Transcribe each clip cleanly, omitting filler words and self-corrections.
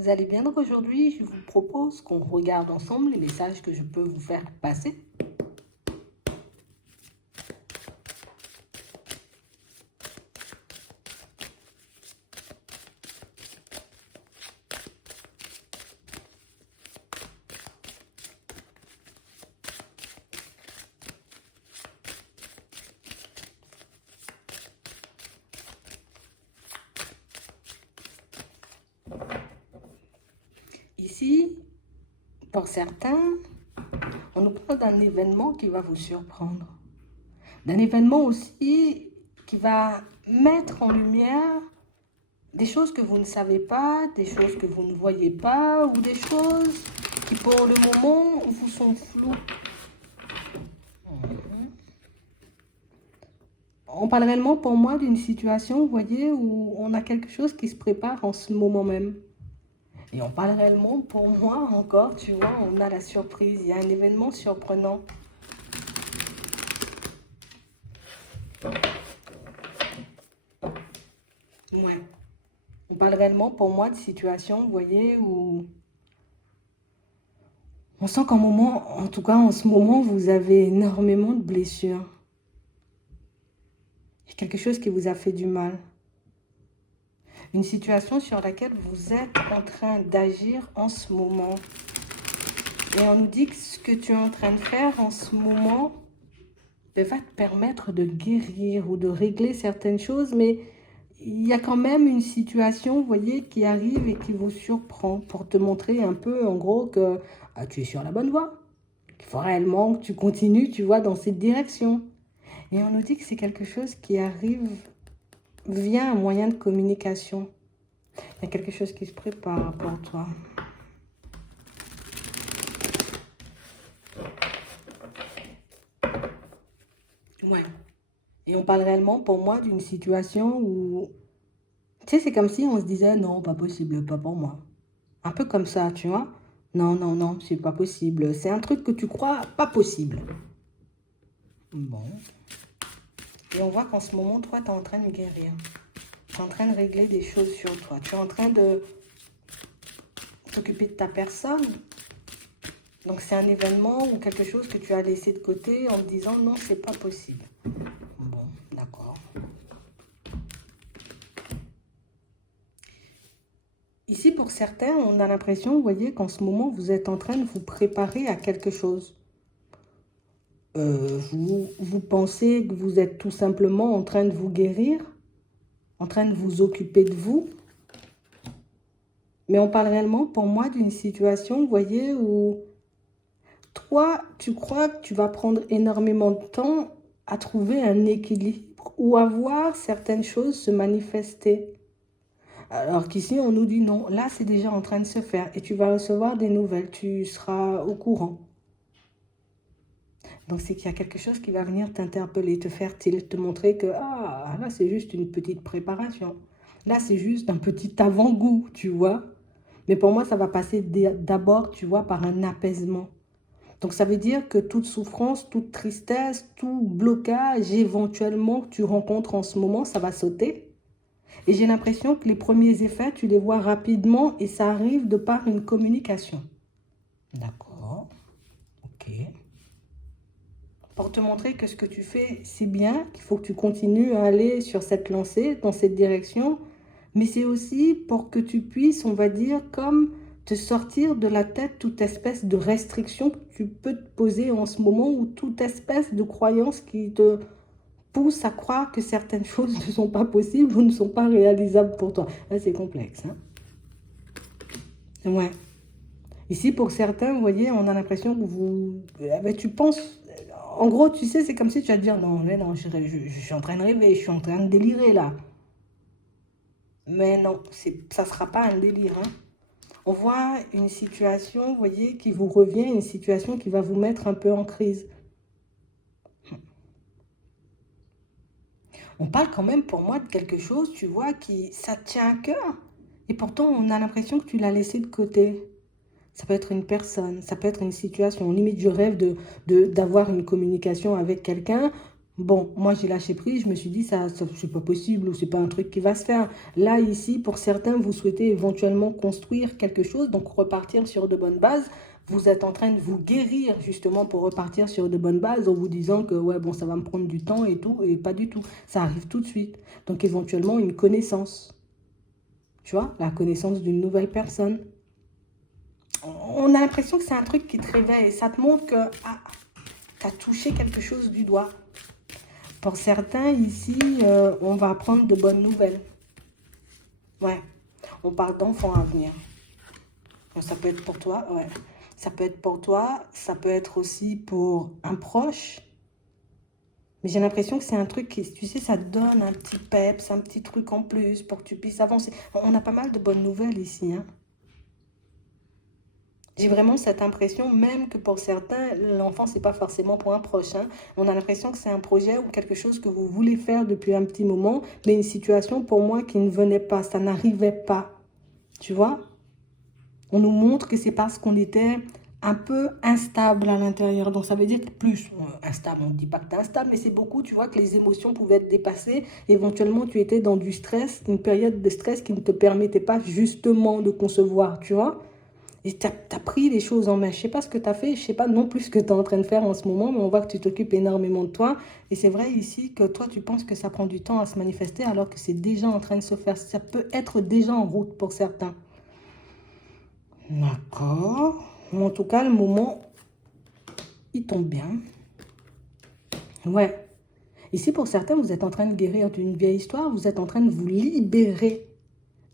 vous allez bien. Donc aujourd'hui, je vous propose qu'on regarde ensemble les messages que je peux vous faire passer. Ici, pour certains, on nous parle d'un événement qui va vous surprendre. D'un événement aussi qui va mettre en lumière des choses que vous ne savez pas, des choses que vous ne voyez pas, ou des choses qui pour le moment vous sont floues. On parle réellement pour moi d'une situation, vous voyez, où on a quelque chose qui se prépare en ce moment même. Et on parle réellement pour moi encore, tu vois, on a la surprise, il y a un événement surprenant. Ouais. On parle réellement pour moi de situation, vous voyez, où on sent qu'en moment, en tout cas en ce moment, vous avez énormément de blessures. Il y a quelque chose qui vous a fait du mal. Une situation sur laquelle vous êtes en train d'agir en ce moment. Et on nous dit que ce que tu es en train de faire en ce moment va te permettre de guérir ou de régler certaines choses, mais il y a quand même une situation, vous voyez, qui arrive et qui vous surprend pour te montrer un peu, en gros, que tu es sur la bonne voie. Il faut réellement que tu continues, tu vois, dans cette direction. Et on nous dit que c'est quelque chose qui arrive via un moyen de communication. Il y a quelque chose qui se prépare pour toi. Ouais. Et on parle réellement, pour moi, d'une situation où, tu sais, c'est comme si on se disait, non, pas possible, pas pour moi. Un peu comme ça, tu vois. Non, non, non, c'est pas possible. C'est un truc que tu crois pas possible. Bon. Et on voit qu'en ce moment, toi, tu es en train de guérir. Tu es en train de régler des choses sur toi. Tu es en train de t'occuper de ta personne. Donc, c'est un événement ou quelque chose que tu as laissé de côté en te disant, non, c'est pas possible. Bon, d'accord. Ici, pour certains, on a l'impression, vous voyez, qu'en ce moment, vous êtes en train de vous préparer à quelque chose. Vous pensez que vous êtes tout simplement en train de vous guérir, en train de vous occuper de vous. Mais on parle réellement, pour moi, d'une situation, vous voyez, où toi, tu crois que tu vas prendre énormément de temps à trouver un équilibre ou à voir certaines choses se manifester. Alors qu'ici, on nous dit non, là, c'est déjà en train de se faire et tu vas recevoir des nouvelles, tu seras au courant. Donc, c'est qu'il y a quelque chose qui va venir t'interpeller, te faire tilt, te montrer que, ah, là, c'est juste une petite préparation. Là, c'est juste un petit avant-goût, tu vois. Mais pour moi, ça va passer d'abord, tu vois, par un apaisement. Donc, ça veut dire que toute souffrance, toute tristesse, tout blocage éventuellement que tu rencontres en ce moment, ça va sauter. Et j'ai l'impression que les premiers effets, tu les vois rapidement et ça arrive de par une communication. D'accord. Ok. Pour te montrer que ce que tu fais, c'est bien, qu'il faut que tu continues à aller sur cette lancée, dans cette direction. Mais c'est aussi pour que tu puisses, on va dire, comme te sortir de la tête toute espèce de restriction que tu peux te poser en ce moment ou toute espèce de croyance qui te pousse à croire que certaines choses ne sont pas possibles ou ne sont pas réalisables pour toi. Là, c'est complexe. Hein? Ouais. Ici, pour certains, vous voyez, on a l'impression que tu penses... En gros, tu sais, c'est comme si tu vas te dire, non, mais non, je suis en train de rêver, je suis en train de délirer là. Mais non, ça ne sera pas un délire. Hein. On voit une situation, vous voyez, qui vous revient, une situation qui va vous mettre un peu en crise. On parle quand même pour moi de quelque chose, tu vois, ça te tient à cœur. Et pourtant, on a l'impression que tu l'as laissé de côté. Ça peut être une personne, ça peut être une situation. Limite, je rêve d'avoir une communication avec quelqu'un. Bon, moi j'ai lâché prise, je me suis dit ça c'est pas possible ou c'est pas un truc qui va se faire. Là, ici, pour certains, vous souhaitez éventuellement construire quelque chose, donc repartir sur de bonnes bases. Vous êtes en train de vous guérir justement pour repartir sur de bonnes bases en vous disant que ouais, bon, ça va me prendre du temps et tout, et pas du tout. Ça arrive tout de suite. Donc éventuellement une connaissance, tu vois, la connaissance d'une nouvelle personne. On a l'impression que c'est un truc qui te réveille, ça te montre que ah, tu as touché quelque chose du doigt. Pour certains, ici, on va apprendre de bonnes nouvelles. Ouais, on parle d'enfants à venir. Donc, ça peut être pour toi, ouais. Ça peut être pour toi, ça peut être aussi pour un proche. Mais j'ai l'impression que c'est un truc qui, tu sais, ça te donne un petit peps, un petit truc en plus pour que tu puisses avancer. On a pas mal de bonnes nouvelles ici, hein. J'ai vraiment cette impression, même que pour certains, l'enfant, c'est pas forcément pour un proche, hein. On a l'impression que c'est un projet ou quelque chose que vous voulez faire depuis un petit moment, mais une situation pour moi qui ne venait pas, ça n'arrivait pas. Tu vois? On nous montre que c'est parce qu'on était un peu instable à l'intérieur. Donc ça veut dire que plus instable, on ne dit pas que tu es instable, mais c'est beaucoup, tu vois, que les émotions pouvaient être dépassées. Éventuellement, tu étais dans du stress, une période de stress qui ne te permettait pas justement de concevoir, tu vois? Et tu as pris les choses en main. Je ne sais pas ce que tu as fait, je ne sais pas non plus ce que tu es en train de faire en ce moment, mais on voit que tu t'occupes énormément de toi. Et c'est vrai ici que toi, tu penses que ça prend du temps à se manifester alors que c'est déjà en train de se faire. Ça peut être déjà en route pour certains. D'accord. En tout cas, le moment, il tombe bien. Ouais. Ici, pour certains, vous êtes en train de guérir d'une vieille histoire. Vous êtes en train de vous libérer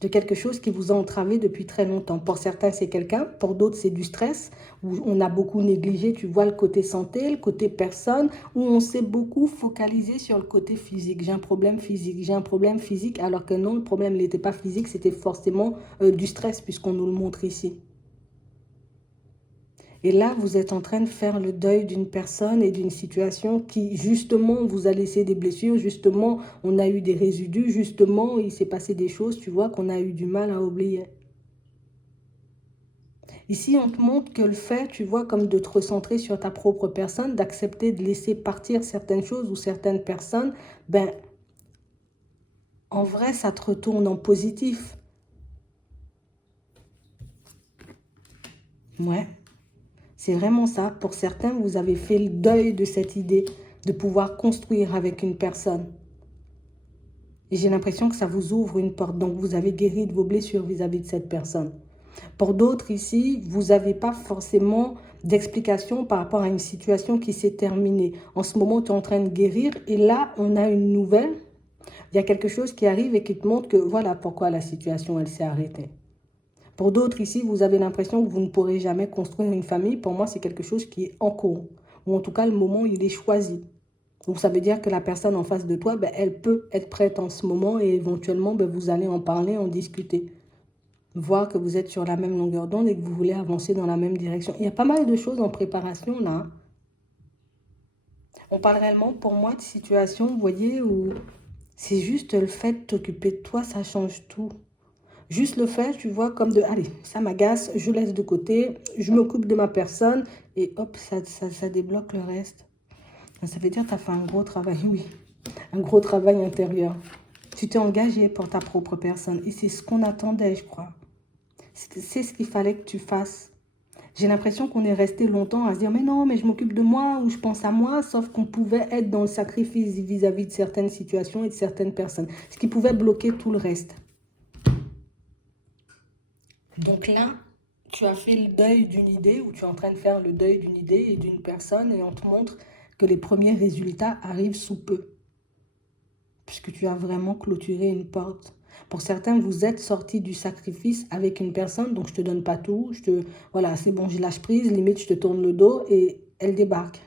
de quelque chose qui vous a entravé depuis très longtemps. Pour certains, c'est quelqu'un. Pour d'autres, c'est du stress, où on a beaucoup négligé, tu vois, le côté santé, le côté personne, où on s'est beaucoup focalisé sur le côté physique. J'ai un problème physique, j'ai un problème physique, alors que non, le problème n'était pas physique, c'était forcément du stress, puisqu'on nous le montre ici. Et là, vous êtes en train de faire le deuil d'une personne et d'une situation qui, justement, vous a laissé des blessures. Justement, on a eu des résidus. Justement, il s'est passé des choses, tu vois, qu'on a eu du mal à oublier. Ici, on te montre que le fait, tu vois, comme de te recentrer sur ta propre personne, d'accepter de laisser partir certaines choses ou certaines personnes, ben, en vrai, ça te retourne en positif. Ouais. C'est vraiment ça. Pour certains, vous avez fait le deuil de cette idée de pouvoir construire avec une personne. Et j'ai l'impression que ça vous ouvre une porte. Donc, vous avez guéri de vos blessures vis-à-vis de cette personne. Pour d'autres ici, vous n'avez pas forcément d'explication par rapport à une situation qui s'est terminée. En ce moment, tu es en train de guérir et là, on a une nouvelle. Il y a quelque chose qui arrive et qui te montre que voilà pourquoi la situation, elle s'est arrêtée. Pour d'autres ici, vous avez l'impression que vous ne pourrez jamais construire une famille. Pour moi, c'est quelque chose qui est en cours. Ou en tout cas, le moment, il est choisi. Donc, ça veut dire que la personne en face de toi, ben, elle peut être prête en ce moment et éventuellement, ben, vous allez en parler, en discuter. Voir que vous êtes sur la même longueur d'onde et que vous voulez avancer dans la même direction. Il y a pas mal de choses en préparation là. On parle réellement pour moi de situations, vous voyez, où c'est juste le fait de t'occuper de toi, ça change tout. Juste le fait, tu vois, comme de, allez, ça m'agace, je laisse de côté, je m'occupe de ma personne et hop, ça débloque le reste. Ça veut dire que tu as fait un gros travail, oui, un gros travail intérieur. Tu t'es engagé pour ta propre personne et c'est ce qu'on attendait, je crois. C'est ce qu'il fallait que tu fasses. J'ai l'impression qu'on est resté longtemps à se dire, mais non, mais je m'occupe de moi ou je pense à moi, sauf qu'on pouvait être dans le sacrifice vis-à-vis de certaines situations et de certaines personnes, ce qui pouvait bloquer tout le reste. Donc là, tu as fait le deuil d'une idée ou tu es en train de faire le deuil d'une idée et d'une personne et on te montre que les premiers résultats arrivent sous peu. Puisque tu as vraiment clôturé une porte. Pour certains, vous êtes sortis du sacrifice avec une personne, donc je te donne pas tout. Voilà, c'est bon, je lâche prise, limite je te tourne le dos et elle débarque.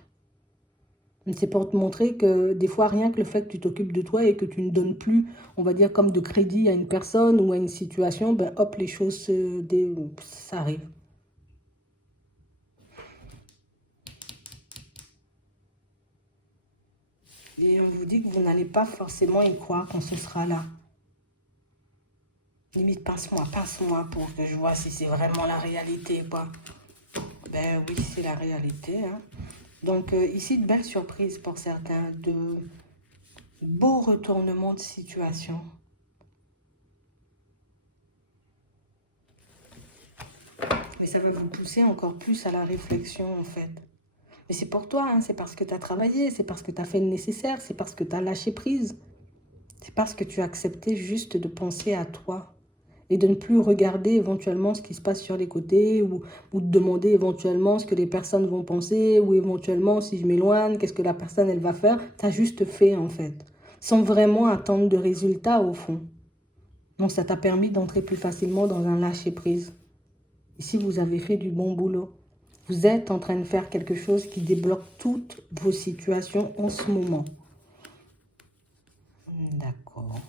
C'est pour te montrer que des fois, rien que le fait que tu t'occupes de toi et que tu ne donnes plus, on va dire, comme de crédit à une personne ou à une situation, ben hop, les choses, ça arrive. Et on vous dit que vous n'allez pas forcément y croire quand ce sera là. Limite, pince-moi pour que je vois si c'est vraiment la réalité, quoi. Ben oui, c'est la réalité, hein. Donc ici, de belles surprises pour certains, de beaux retournements de situation. Mais ça va vous pousser encore plus à la réflexion en fait. Mais c'est pour toi, hein, c'est parce que tu as travaillé, c'est parce que tu as fait le nécessaire, c'est parce que tu as lâché prise. C'est parce que tu as accepté juste de penser à toi et de ne plus regarder éventuellement ce qui se passe sur les côtés ou de demander éventuellement ce que les personnes vont penser ou éventuellement si je m'éloigne, qu'est-ce que la personne elle va faire. Tu as juste fait en fait, sans vraiment attendre de résultats au fond. Donc ça t'a permis d'entrer plus facilement dans un lâcher-prise. Ici, vous avez fait du bon boulot. Vous êtes en train de faire quelque chose qui débloque toutes vos situations en ce moment. D'accord.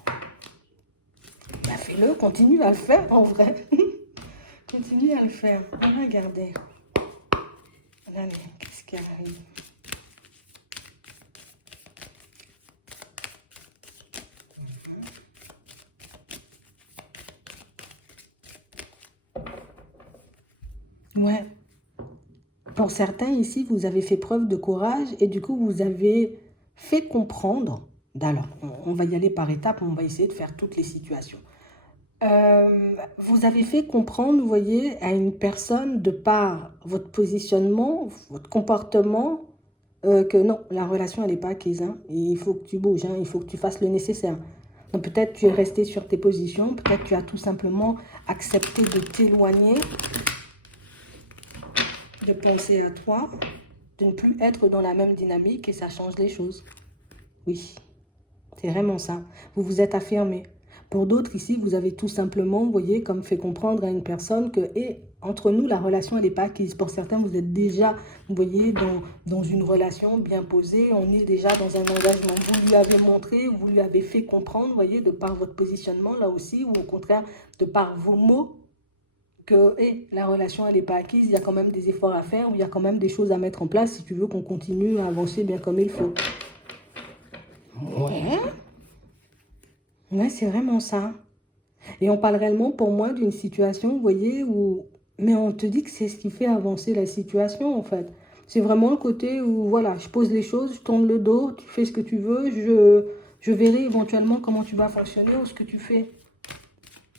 Bah, fais-le, continue à le faire en vrai. Continue à le faire. On va regarder. Allez, qu'est-ce qui arrive? Ouais. Pour certains ici, vous avez fait preuve de courage et du coup, vous avez fait comprendre. Alors, on va y aller par étapes, on va essayer de faire toutes les situations. Vous avez fait comprendre, vous voyez, à une personne de par votre positionnement, votre comportement, que non, la relation, elle n'est pas acquise. Hein. Il faut que tu bouges, hein, il faut que tu fasses le nécessaire. Donc peut-être tu es resté sur tes positions, peut-être tu as tout simplement accepté de t'éloigner, de penser à toi, de ne plus être dans la même dynamique et ça change les choses. Oui, c'est vraiment ça. Vous vous êtes affirmé. Pour d'autres ici, vous avez tout simplement, vous voyez, comme fait comprendre à une personne que, et entre nous, la relation, elle n'est pas acquise. Pour certains, vous êtes déjà, vous voyez, dans une relation bien posée. On est déjà dans un engagement. Vous lui avez montré, vous lui avez fait comprendre, vous voyez, de par votre positionnement là aussi, ou au contraire, de par vos mots, que la relation, elle n'est pas acquise. Il y a quand même des efforts à faire, ou il y a quand même des choses à mettre en place si tu veux qu'on continue à avancer bien comme il faut. Ouais. Ouais, c'est vraiment ça. Et on parle réellement pour moi d'une situation, vous voyez, où... Mais on te dit que c'est ce qui fait avancer la situation, en fait. C'est vraiment le côté où, voilà, je pose les choses, je tourne le dos, tu fais ce que tu veux, je verrai éventuellement comment tu vas fonctionner ou ce que tu fais.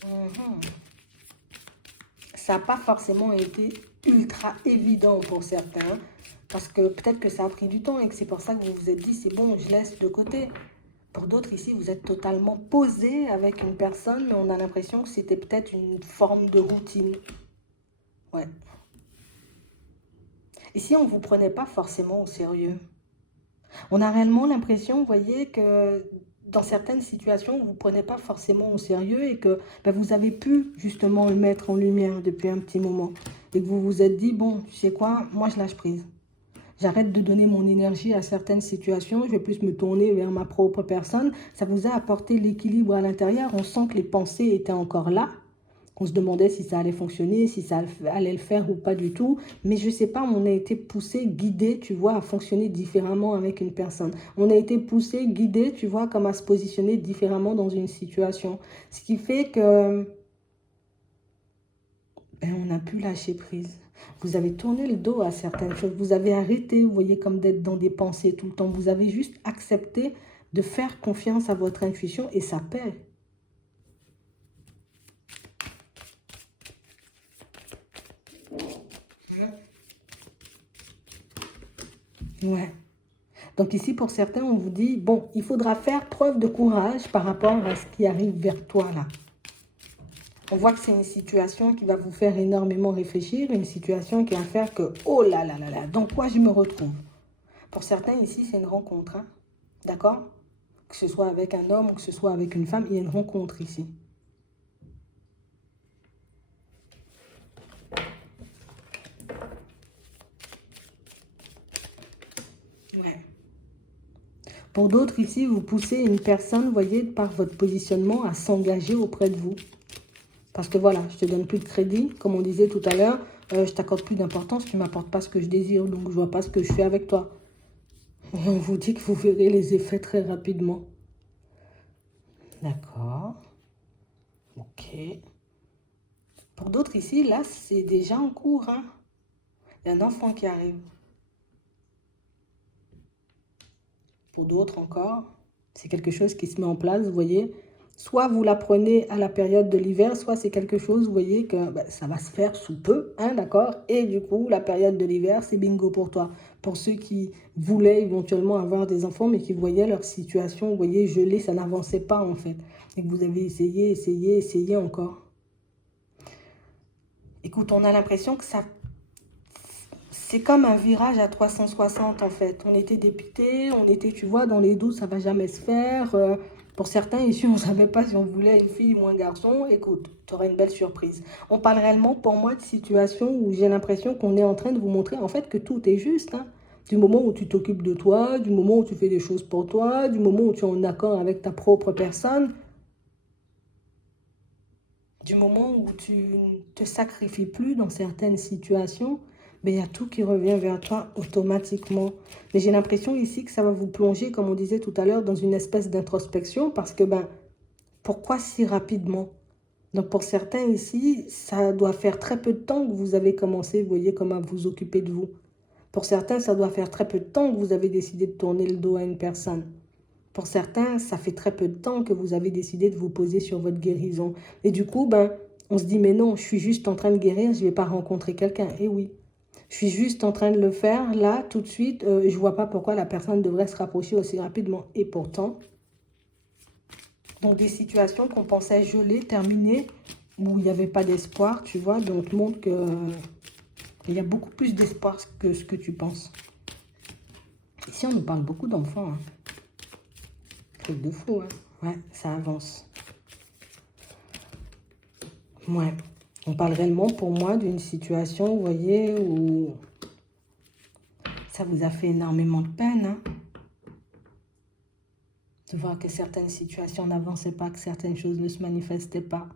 Mhm. Ça n'a pas forcément été ultra évident pour certains, parce que peut-être que ça a pris du temps et que c'est pour ça que vous vous êtes dit, c'est bon, je laisse de côté. Pour d'autres ici, vous êtes totalement posé avec une personne, mais on a l'impression que c'était peut-être une forme de routine. Ouais. Ici, on ne vous prenait pas forcément au sérieux. On a réellement l'impression, vous voyez, que dans certaines situations, vous ne prenez pas forcément au sérieux et que ben, vous avez pu justement le mettre en lumière depuis un petit moment. Et que vous vous êtes dit, bon, tu sais quoi, moi je lâche prise. J'arrête de donner mon énergie à certaines situations, je vais plus me tourner vers ma propre personne. Ça vous a apporté l'équilibre à l'intérieur, on sent que les pensées étaient encore là. On se demandait si ça allait fonctionner, si ça allait le faire ou pas du tout. Mais je ne sais pas, on a été poussé, guidé, tu vois, à fonctionner différemment avec une personne. On a été poussé, guidé, tu vois, comme à se positionner différemment dans une situation. Ce qui fait que ben, on a pu lâcher prise. Vous avez tourné le dos à certaines choses. Vous avez arrêté, vous voyez, comme d'être dans des pensées tout le temps. Vous avez juste accepté de faire confiance à votre intuition et ça paie. Ouais. Donc ici, pour certains, on vous dit, bon, il faudra faire preuve de courage par rapport à ce qui arrive vers toi là. On voit que c'est une situation qui va vous faire énormément réfléchir, une situation qui va faire que, oh là là là là, dans quoi je me retrouve? Pour certains, ici, c'est une rencontre, hein? D'accord? Que ce soit avec un homme ou que ce soit avec une femme, il y a une rencontre ici. Ouais. Pour d'autres ici, vous poussez une personne, vous voyez, par votre positionnement, à s'engager auprès de vous. Parce que voilà, je te donne plus de crédit, comme on disait tout à l'heure, je t'accorde plus d'importance, tu ne m'apportes pas ce que je désire, donc je ne vois pas ce que je fais avec toi. Et on vous dit que vous verrez les effets très rapidement. D'accord. Ok. Pour d'autres ici, là, c'est déjà en cours. Hein. Il y a un enfant qui arrive. Pour d'autres encore, c'est quelque chose qui se met en place, vous voyez. Soit vous la prenez à la période de l'hiver, soit c'est quelque chose, vous voyez, que ça va se faire sous peu, hein, d'accord? Et du coup, la période de l'hiver, c'est bingo pour toi. Pour ceux qui voulaient éventuellement avoir des enfants, mais qui voyaient leur situation, vous voyez, gelée, ça n'avançait pas en fait. Et que vous avez essayé encore. Écoute, on a l'impression que ça... C'est comme un virage à 360 en fait. On était dépité, on était, tu vois, dans les doutes, ça va jamais se faire. Pour certains ici, on ne savait pas si on voulait une fille ou un garçon. Écoute, tu auras une belle surprise. On parle réellement pour moi de situation où j'ai l'impression qu'on est en train de vous montrer en fait que tout est juste. Hein. Du moment où tu t'occupes de toi, du moment où tu fais des choses pour toi, du moment où tu es en accord avec ta propre personne, du moment où tu ne te sacrifies plus dans certaines situations, ben, il y a tout qui revient vers toi automatiquement. Mais j'ai l'impression ici que ça va vous plonger, comme on disait tout à l'heure, dans une espèce d'introspection parce que, pourquoi si rapidement? Donc pour certains ici, ça doit faire très peu de temps que vous avez commencé, vous voyez, comme à vous occuper de vous. Pour certains, ça doit faire très peu de temps que vous avez décidé de tourner le dos à une personne. Pour certains, ça fait très peu de temps que vous avez décidé de vous poser sur votre guérison. Et du coup, on se dit, mais non, je suis juste en train de guérir, je ne vais pas rencontrer quelqu'un. Et oui, je suis juste en train de le faire, là, tout de suite. Je ne vois pas pourquoi la personne devrait se rapprocher aussi rapidement. Et pourtant, donc des situations qu'on pensait gelées, terminées, où il n'y avait pas d'espoir, tu vois. Donc, montre qu'il y a beaucoup plus d'espoir que ce que tu penses. Ici, on nous parle beaucoup d'enfants, hein. Truc de fou, hein. Ouais, ça avance. Ouais. On parle réellement pour moi d'une situation, vous voyez, où ça vous a fait énormément de peine, hein. De voir que certaines situations n'avançaient pas, que certaines choses ne se manifestaient pas.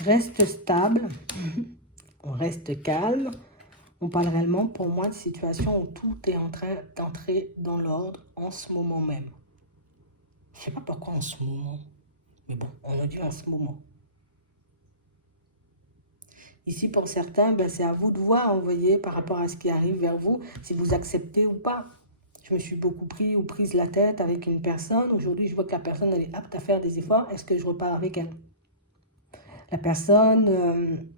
Reste stable, on reste calme. On parle réellement pour moi de situations où tout est en train d'entrer dans l'ordre en ce moment même. Je ne sais pas pourquoi en ce moment, mais bon, on a dit en ce moment. Ici, pour certains, c'est à vous de voir, vous voyez, par rapport à ce qui arrive vers vous, si vous acceptez ou pas. Je me suis beaucoup pris ou prise la tête avec une personne. Aujourd'hui, je vois que la personne, elle est apte à faire des efforts. Est-ce que je repars avec elle? La personne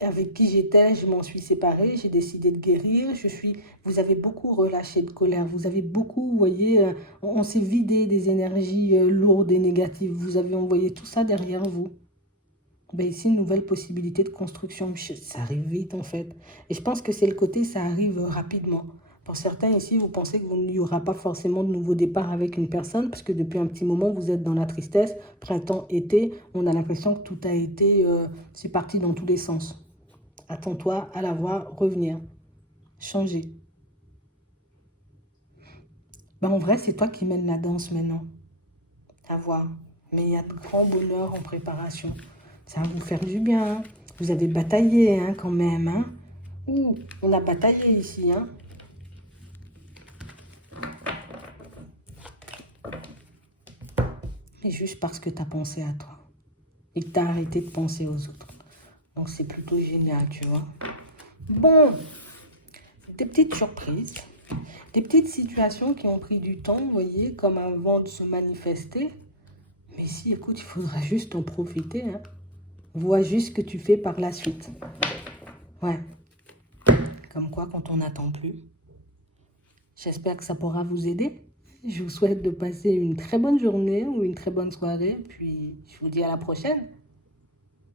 avec qui j'étais, je m'en suis séparée, j'ai décidé de guérir. Vous avez beaucoup relâché de colère. Vous avez beaucoup, vous voyez, on s'est vidé des énergies lourdes et négatives. Vous avez envoyé tout ça derrière vous. Ici, une nouvelle possibilité de construction. Ça arrive vite, en fait. Et je pense que c'est le côté, ça arrive rapidement. Pour certains ici, vous pensez qu'il n'y aura pas forcément de nouveau départ avec une personne, parce que depuis un petit moment, vous êtes dans la tristesse. Printemps, été, on a l'impression que tout a été... c'est parti dans tous les sens. Attends-toi à la voir revenir. Changer. En vrai, c'est toi qui mènes la danse maintenant. À voir. Mais il y a de grands bonheurs en préparation. Ça va vous faire du bien. Hein. Vous avez bataillé hein, quand même. Hein. Ouh, on a bataillé ici. Hein. Mais juste parce que tu as pensé à toi. Et que tu as arrêté de penser aux autres. Donc c'est plutôt génial, tu vois. Bon, des petites surprises. Des petites situations qui ont pris du temps, vous voyez, comme avant de se manifester. Mais si, écoute, il faudra juste en profiter. Hein. Vois juste ce que tu fais par la suite. Ouais. Comme quoi, quand on n'attend plus. J'espère que ça pourra vous aider. Je vous souhaite de passer une très bonne journée ou une très bonne soirée. Puis, je vous dis à la prochaine.